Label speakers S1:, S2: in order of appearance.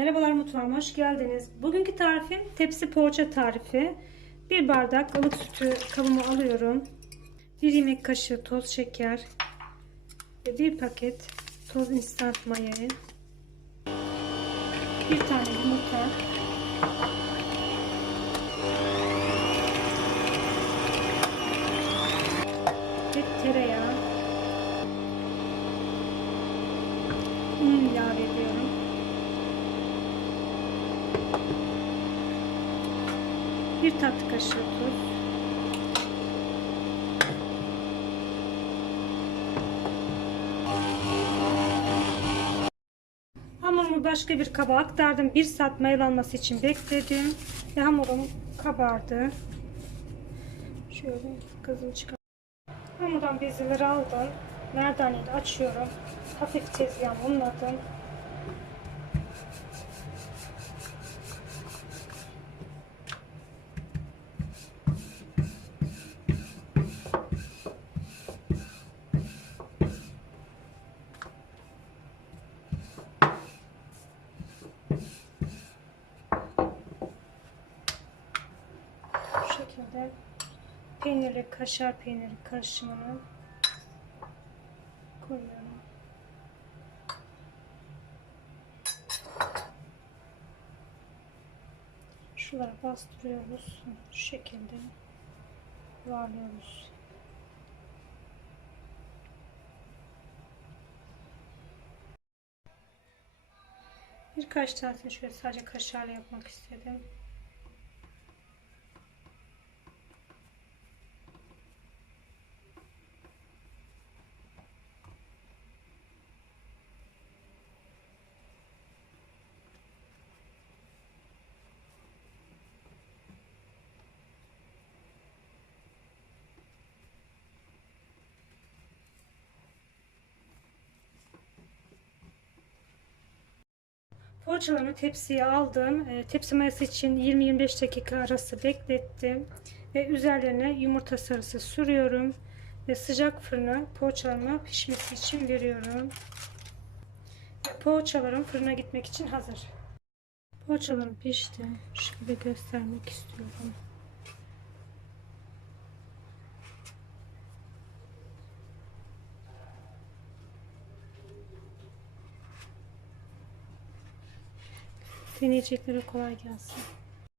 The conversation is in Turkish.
S1: Merhabalar mutfağıma hoş geldiniz. Bugünkü tarifim tepsi poğaça tarifi. Bir bardak ılık sütü kabıma alıyorum. Bir yemek kaşığı toz şeker ve bir paket toz instant mayayı. Bir tane yumurta. 1 tatlı kaşığı tuz. Hamurumu başka bir kaba aktardım. 1 saat mayalanması için bekledim. Ve hamurum kabardı. Şöyle kızım çıkar. Hamurdan bezileri aldım. Merdaneyi açıyorum. Hafif tezgahımı unladım. Şekilde peynirli kaşar peyniri karışımını koyuyorum. Şuralara bastırıyoruz. Şu şekilde yuvarlıyoruz. Birkaç tanesini şöyle sadece kaşarla yapmak istedim. Poğaçalarımı tepsiye aldım. E, tepsi mayası için 20-25 dakika arası beklettim. Ve üzerlerine yumurta sarısı sürüyorum. Ve sıcak fırına poğaçalarımı pişmesi için veriyorum. Ve poğaçalarım fırına gitmek için hazır. Poğaçalarım pişti. Şöyle göstermek istiyorum. Deneyeceklere kolay gelsin.